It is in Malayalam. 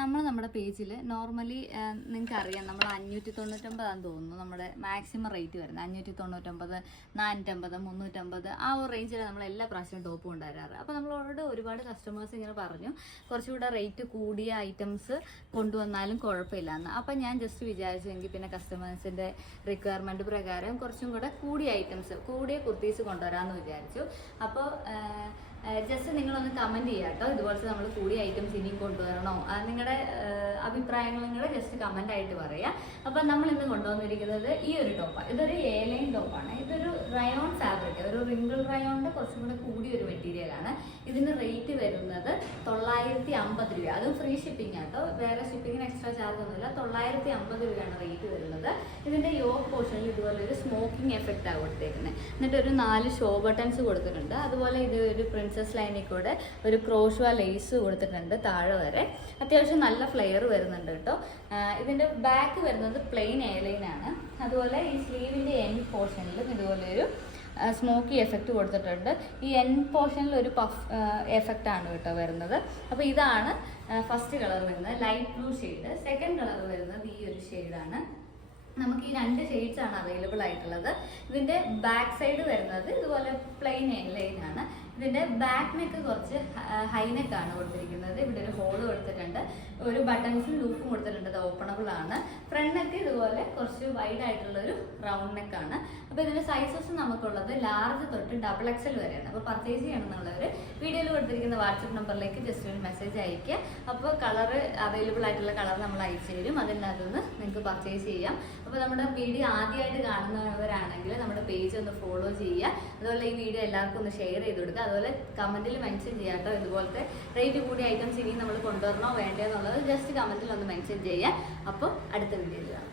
നമ്മുടെ പേജിൽ നോർമലി നിങ്ങൾക്ക് അറിയാം നമ്മൾ 599 തോന്നുന്നു നമ്മുടെ മാക്സിമം റേറ്റ് വരുന്നത് 599, 450, 350 ആ ഒരു റേഞ്ചിലാണ് നമ്മൾ എല്ലാ പ്രാവശ്യവും ടോപ്പ് കൊണ്ടുവരാറ്. അപ്പോൾ നമ്മളോട് ഒരുപാട് കസ്റ്റമേഴ്സ് ഇങ്ങനെ പറഞ്ഞു കുറച്ചുകൂടെ റേറ്റ് കൂടിയ ഐറ്റംസ് കൊണ്ടുവന്നാലും കുഴപ്പമില്ല എന്ന്. അപ്പോൾ ഞാൻ ജസ്റ്റ് വിചാരിച്ചെങ്കിൽ പിന്നെ കസ്റ്റമേഴ്സിൻ്റെ റിക്വയർമെൻറ്റ് പ്രകാരം കുറച്ചും കൂടെ കൂടിയ ഐറ്റംസ് കൂടിയ കുർത്തീസ് കൊണ്ടുവരാമെന്ന് വിചാരിച്ചു. അപ്പോൾ ജസ്റ്റ് നിങ്ങളൊന്ന് കമൻറ്റ് ചെയ്യുക കേട്ടോ, ഇതുപോലത്തെ നമ്മൾ കൂടിയ ഐറ്റംസ് ഇനിയും കൊണ്ടുവരണോ, നിങ്ങളുടെ അഭിപ്രായങ്ങൾ നിങ്ങൾ ജസ്റ്റ് കമൻ്റ് ആയിട്ട് പറയാം. അപ്പം നമ്മൾ ഇന്ന് കൊണ്ടുവന്നിരിക്കുന്നത് ഈ ഒരു ടോപ്പാണ്. ഇതൊരു എയർലൈൻ ടോപ്പാണ്. ഇതൊരു റയോൺ ഫാബ്രിക്, ഒരു റിങ്കിൾ റയോണിൻ്റെ കുറച്ചും കൂടെ കൂടിയൊരു മെറ്റീരിയലാണ്. ഇതിന് റേറ്റ് വരുന്നത് 950 രൂപ. അതും ഫ്രീ ഷിപ്പിംഗ് ആട്ടോ, വേറെ ഷിപ്പിങ്ങിന് എക്സ്ട്രാ ചാർജ് ഒന്നുമില്ല. 950 രൂപയാണ് റേറ്റ് വരുന്നത്. ഇതിൻ്റെ യോക്ക് പോർഷനിൽ ഇതുപോലെ ഒരു സ്മോക്കിംഗ് എഫക്റ്റാണ് കൊടുത്തേക്കുന്നത്. എന്നിട്ട് ഒരു 4 ഷോ ബട്ടൺസ് കൊടുത്തിട്ടുണ്ട്. അതുപോലെ ഇത് ഒരു പ്രിൻസസ് ലൈനിൽ കൂടെ ഒരു ക്രോഷ്വ ലേസ് കൊടുത്തിട്ടുണ്ട് താഴെ വരെ. അത്യാവശ്യം നല്ല ഫ്ലെയർ വരുന്നുണ്ട് കേട്ടോ. ഇതിൻ്റെ ബാക്ക് വരുന്നത് പ്ലെയിൻ എയർലൈനാണ്. അതുപോലെ ഈ സ്ലീവിൻ്റെ എൻഡ് പോർഷനിലും ഇതുപോലെ ഒരു സ്മോക്കി എഫക്റ്റ് കൊടുത്തിട്ടുണ്ട്. ഈ എൻഡ് പോർഷനിൽ ഒരു പഫ് എഫക്റ്റാണ് കേട്ടോ വരുന്നത്. അപ്പോൾ ഇതാണ് ഫസ്റ്റ് കളർ വരുന്നത്, light blue shade. Second colour വരുന്നത് ഈ ഒരു ഷെയ്ഡാണ്. നമുക്ക് ഈ 2 ഷെയ്ഡ്സാണ് അവൈലബിൾ ആയിട്ടുള്ളത്. ഇതിൻ്റെ ബാക്ക് സൈഡ് വരുന്നത് ഇതുപോലെ പ്ലെയിൻ ലൈനാണ്. ഇതിൻ്റെ ബാക്ക് നെക്ക് കുറച്ച് ഹൈനെക്കാണ് കൊടുത്തിരിക്കുന്നത്. ഇവിടെ ഒരു ഹോള് കൊടുത്തിട്ടുണ്ട്, ഒരു ബട്ടൺസും ലൂപ്പും കൊടുത്തിട്ടുണ്ട്. ഇത് ഓപ്പണബിൾ ആണ്. ഫ്രണ്ട് നെക്ക് ഇതുപോലെ കുറച്ച് വൈഡ് ആയിട്ടുള്ളൊരു റൗണ്ട് നെക്കാണ്. അപ്പോൾ ഇതിൻ്റെ സൈസസ് നമുക്കുള്ളത് ലാർജ് തൊട്ട് XXL വരെയാണ്. അപ്പോൾ പർച്ചേസ് ചെയ്യണമെന്നുള്ളവർ വീഡിയോയിൽ കൊടുത്തിരിക്കുന്ന വാട്സപ്പ് നമ്പറിലേക്ക് ജസ്റ്റ് ഒരു മെസ്സേജ് അയയ്ക്കുക. അപ്പോൾ കളർ അവൈലബിൾ ആയിട്ടുള്ള കളർ നമ്മൾ അയച്ചു തരും. അതിനകത്തുനിന്ന് നിങ്ങൾക്ക് പർച്ചേസ് ചെയ്യാം. അപ്പോൾ നമ്മുടെ വീഡിയോ ആദ്യമായിട്ട് കാണുന്നവരാണെങ്കിൽ നമ്മുടെ പേജ് ഒന്ന് ഫോളോ ചെയ്യുക. അതുപോലെ ഈ വീഡിയോ എല്ലാവർക്കും ഒന്ന് ഷെയർ ചെയ്ത് കൊടുക്കുക. അതുപോലെ കമൻറ്റിൽ മെൻഷൻ ചെയ്യാം കേട്ടോ, ഇതുപോലത്തെ റേറ്റ് കൂടിയ ഐറ്റംസ് ഇനി നമ്മൾ കൊണ്ടുവരണോ വേണ്ടോ എന്നുള്ളത് ജസ്റ്റ് കമൻറ്റിൽ ഒന്ന് മെൻഷൻ ചെയ്യുക. അപ്പോൾ അടുത്ത വീഡിയോയിൽ കാണാം.